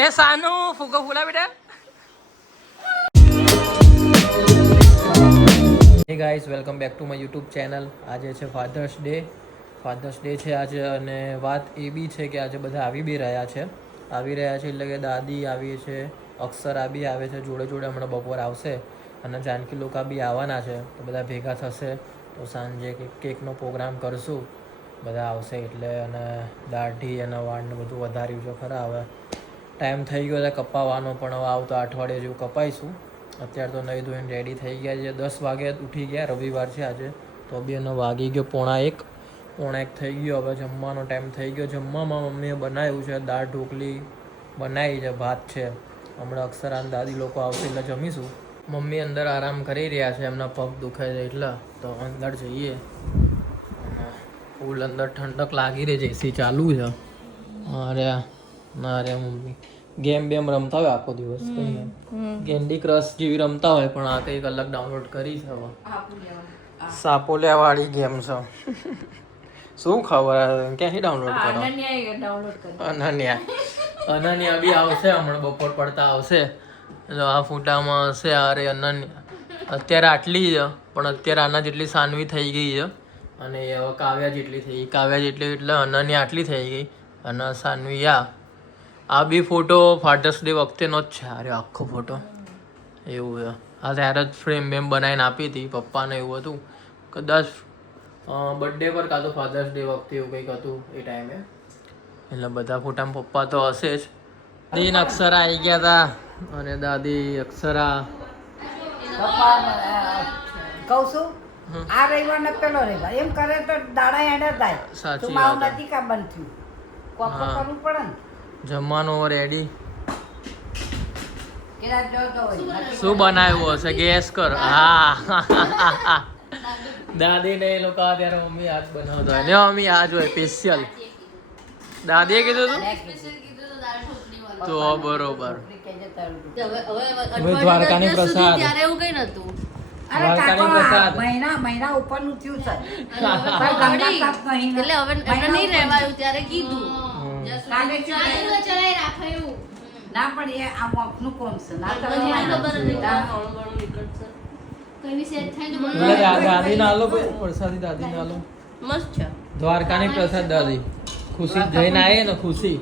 એ સાનું ફૂગો ફૂલા બેટા. હે guys, welcome back to my YouTube channel. આજે છે ફાધર્સ ડે છે આજે, અને વાત એ બી છે કે આજે બધા આવી રહ્યા છે એટલે કે દાદી આવી છે, અક્ષરા બી આવે છે જોડે હમણાં બપોર આવશે, અને જાનકી લોકો બી આવવાના છે. તો બધા ભેગા થશે તો સાંજે કેકનો પ્રોગ્રામ કરશું. બધા આવશે એટલે, અને દાઢી અને વાળને બધું વધાર્યું છે ખરા. હવે ટાઈમ થઈ ગયો છે કપાવવાનો, પણ હવે આવતો અઠવાડિયે જેવું કપાઈશું. અત્યારે તો નહીં ધોઈને રેડી થઈ ગયા છે. 10 વાગે ઉઠી ગયા, રવિવાર છે આજે, તો બી એને વાગી ગયો 1:45 થઈ ગયો. હવે જમવાનો ટાઈમ થઈ ગયો. જમવામાં મમ્મીએ બનાવ્યું છે દાળ ઢોકળી બનાવી છે, ભાત છે. હમણાં અક્ષરાન દાદી લોકો આવશે એટલે જમીશું. મમ્મી અંદર આરામ કરી રહ્યા છે, એમના પગ દુખે છે એટલે. તો અંદર જઈએ, ફૂલ અંદર ઠંડક લાગી રહી છે, એસી ચાલુ છે. અરે મમ્મી ગેમ રમતા હોય આખો દિવસ, કેન્ડી ક્રશ જેવી રમતા હોય, પણ આ કંઈક અલગ ડાઉનલોડ કરી છે. હવે સાપોલિયા વાળી ગેમ છે. શું ખબર ક્યાંથી ડાઉનલોડ કરો? અનન્યા બી આવશે હમણાં, બપોર પડતા આવશે. આ ફૂટામાં હશે. અરે અનન્યા અત્યારે આટલી છે, પણ અત્યારે આના જેટલી સાનવી થઈ ગઈ છે, અને હવે કાવ્યા જેટલી એટલે અનન્યા આટલી થઈ ગઈ, અને સાનવી આ બી ફોટો ફાધર્સ ડે વખતેનો જ છે. અરે આખો ફોટો એવું છે. આ ત્યારે જ ફ્રેમ બનાવીને આપી હતી પપ્પાને. એવું હતું કદાચ બર્થડે પર, કાં તો ફાધર્સ ડે વખતે એવું કંઈક હતું એ ટાઈમે. એટલે બધા ફોટામાં પપ્પા તો હશે જ. દાદી અક્ષરા આવી ગયા હતા, અને દાદી અક્ષરા કહું છું આ રવિવાર ને પેલો રવિવાર એમ કરે તો દાડા એડે થાય. સાચી મારું વાત. નથી કા બંધ થયું, કોકો કરવું પડે ને. જમવાનું રેડી. કેરા જોતો હોય શું બનાવ્યું હશે ગેસ કર. હા દાદી ને એ લોકો ત્યારે મમ્મી આજ બનાવતા હોય ને. મમ્મી આજ હોય સ્પેશિયલ. દાદીએ કીધું હતું તો બરોબર. દ્વારકાની પ્રસાદ. દ્વારકાની પ્રસાદ મહિના ઉપરનું થયું છે. એટલે હવે નહીં રહેવાયું ત્યારે કીધું ના પણ એ આ મોકનું કોમ છે ના દાદી ના આલો પ્રસાદી. દાદી ના આલો મસ્ત છે. દ્વારકાની પ્રસાદ દાદી. ખુશી જઈને આવીએ ને, ખુશી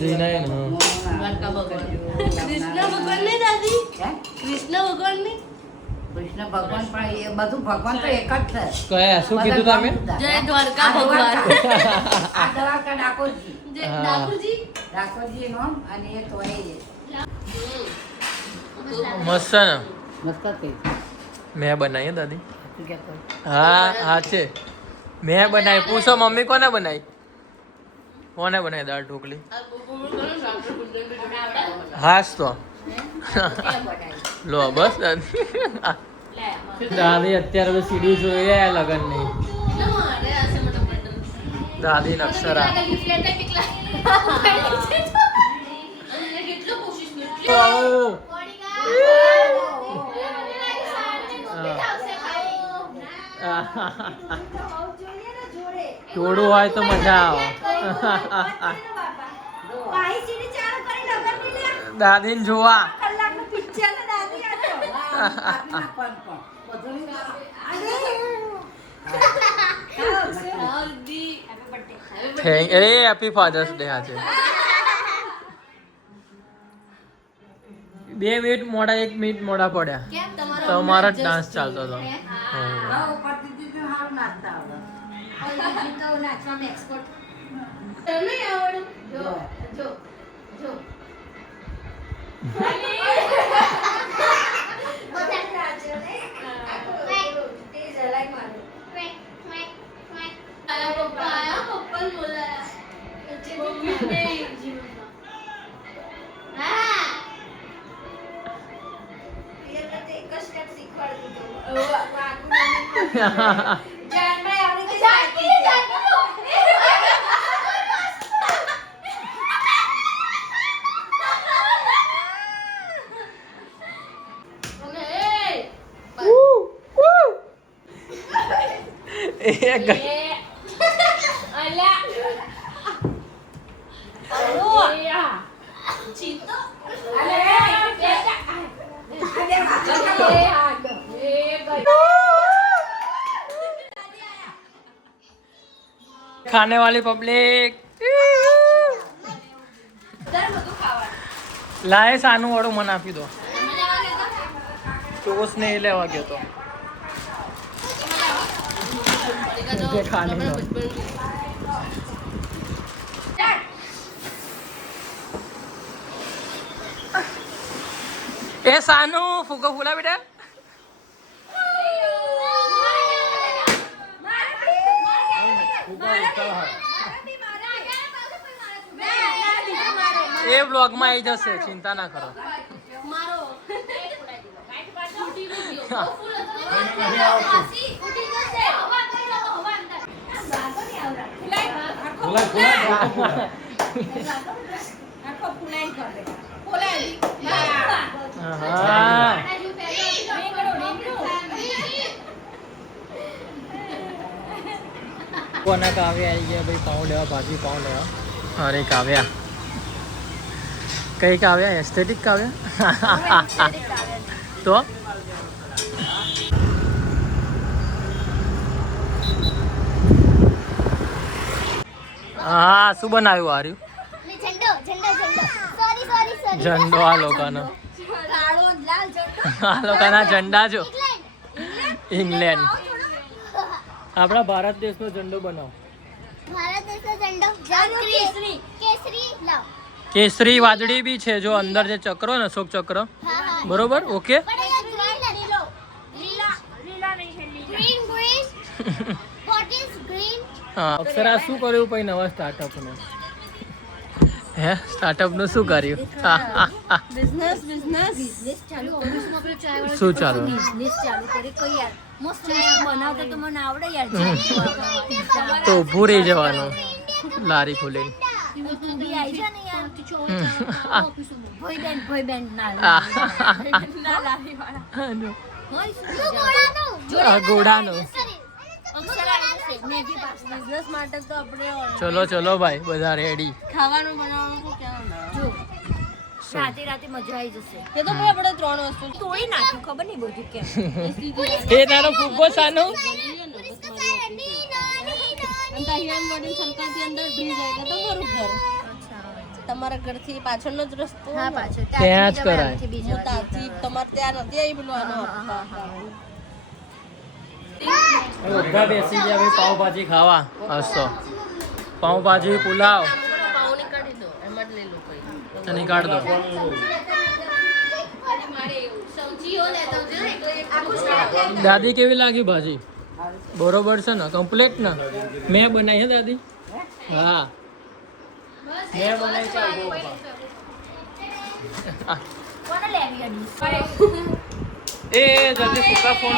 જઈને આવીએ ને. દ્વારકા ભગવાન કૃષ્ણ ભગવાન નહીં દાદી, કૃષ્ણ ભગવાન નહીં, કૃષ્ણ ભગવાન પણ એ બધું ભગવાન તો એક જ છે. કયા શું કીધું તમે? જય દ્વારકા ભગવાન. આ દ્વારકા ડાકોરજી, જય ડાકુરજી. ડાકોરજી નો, અને એ તો એ મસ્ત છે ને. મસ્ત થઈ મેં બનાવી દાદી. તું કે તો હા છે, મેં બનાવી. પૂછો મમ્મી કોને બનાવી દાળ ઢોકળી? હાસ તો લો બસ દાદી અત્યારે તો સીડી જોઈ રહ્યા લગન ની. દાદી ને અક્ષરા જોડું હોય તો મજા આવે. દાદી ને જોવા હેપી ફાધર્સ ડે. આજે 2 મિનિટ મોડા, 1 મિનિટ મોડા પડ્યા. તમારો જ ડાન્સ ચાલતો હતો. खाने वाली पब्लिक લાય સાનું વાળું મને આપી દો ટોસ ને એ લેવા ગયો તો मुझे खाने दो ए सानू फुगा फूला बेटा એ બ્લોગ માં આવી જશે ચિંતા ના કરો કોના કાવ્યા આવી ગયા ભાઈ પાઉં લેવા ભાજી પાઉં લેવા અરે કાવ્યા કઈ કાવ્યા એસ્થેટિક કાવ્યા તો હા શું બનાવ્યું હાર્યું ઝંડો આ લોકોનો આ લોકોના ઝંડા જો ઇંગ્લેન્ડ આપણા ભારત દેશનો ઝંડો બનાવો કેસરી વાદળી બી છે જો અંદર જે ચક્રો ને અશોક ચક્ર બરોબર ઓકે હા અક્ષરા શું કર્યું પછી નવા સ્ટાર્ટઅપ નું હે સ્ટાર્ટઅપ નું શું કર્યું શું ચાલુ તો ઊભું રહી જવાનું લારી ખોલીને ઘોડાનું ચલો ચલો ભાઈ બધા રેડી ખાવાનું બનાવવાનું ક્યાં રાતે રાતે મજા આવી જશે એ તો ભાઈ આપણે 3 વસ્તુ તોડી નાખ્યું ખબર નહીં બધું કેમ એ તારો ફૂગો સાનો તમારા ઘરથી પાછળનો જ રસ્તો હા પાછળ ત્યાં જ કરાય ત્યાંથી તમારે ત્યાં નથી આવી બોલવાનો બધા બેસી ગયા ભાઈ પાવભાજી ખાવા હસો પાવભાજી પુલાવ પાઉં નીકાળી દો એમાં જ લઈ લો કોઈ નીકાળ દો દાદી કેવી લાગી ભાજી બરોબર છે ને કમ્પ્લીટ ને મેં બનાવી હે દાદી હા મેં બનાવી એ જલ્દી ફૂકા ફોન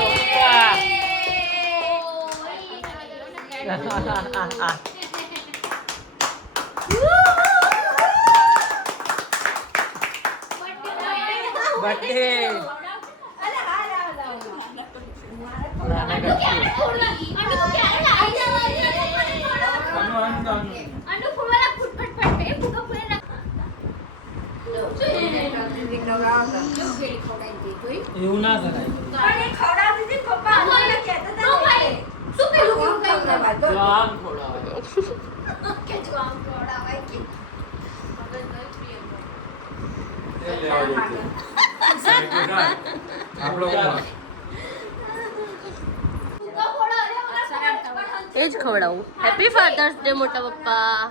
બર્થડે એવું ના કરાય આમ એ જ ખવડાવું હેપી ફાધર્સ ડે મોટા પપ્પા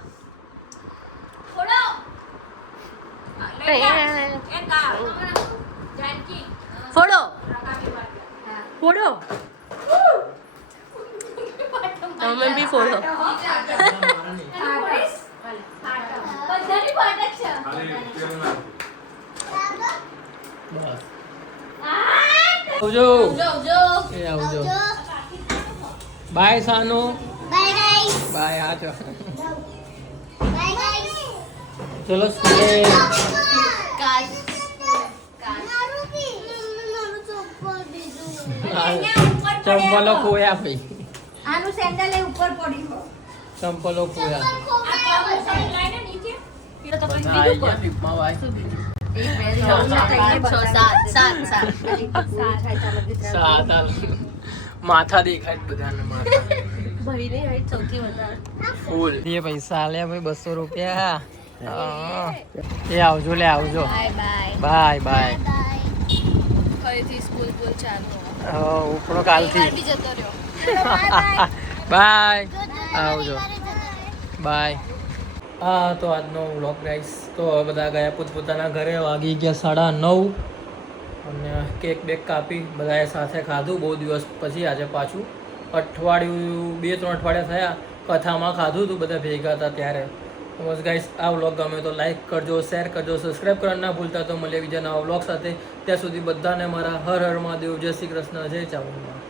ફોડો ફોડો તમે બી ફોડો આવજો એ આવજો બાય સાનુ બાય આ ચો ચલો સ્કૂલે ચંપલો ખોયા ભાઈ આનું સેન્ડલ એ ઉપર પડ્યું ચંપલો ખોયા આ બધા આવી ગયા ટીપમાં ભાઈ સાત હાલ માથા દેખાય જ બધાને માથા ભાઈની હાઈટ સૌથી વધારે. ફૂલ એ પૈસા આલ્યા ભાઈ 200 રૂપિયા એ આવજો લે આવજો બાય બાય ફરીથી સ્કૂલ ચાલુ. ઉપરો કાલથી બી જતો રહ્યો. બાય આવજો બાય. હા તો આજનો વ્લોગ ગાઈસ તો હવે બધા ગયા પોતપોતાના ઘરે. વાગી ગયા 9:30 અને કેક બેક કાપી બધાએ સાથે ખાધું. બહુ દિવસ પછી આજે પાછું અઠવાડિયું 2-3 અઠવાડિયા થયા કથામાં ખાધું હતું બધા ભેગા હતા ત્યારે. તો બસ ગાઈસ આ વ્લોગ ગમે તો લાઈક કરજો, શેર કરજો, સબસ્ક્રાઈબ કરવાનું ના ભૂલતા. તો મળીએ બીજા નવા વ્લોગ સાથે. ત્યાં સુધી બધાને મારા હર હર મહાદેવ, જય શ્રી કૃષ્ણ, જય ચામુંડા.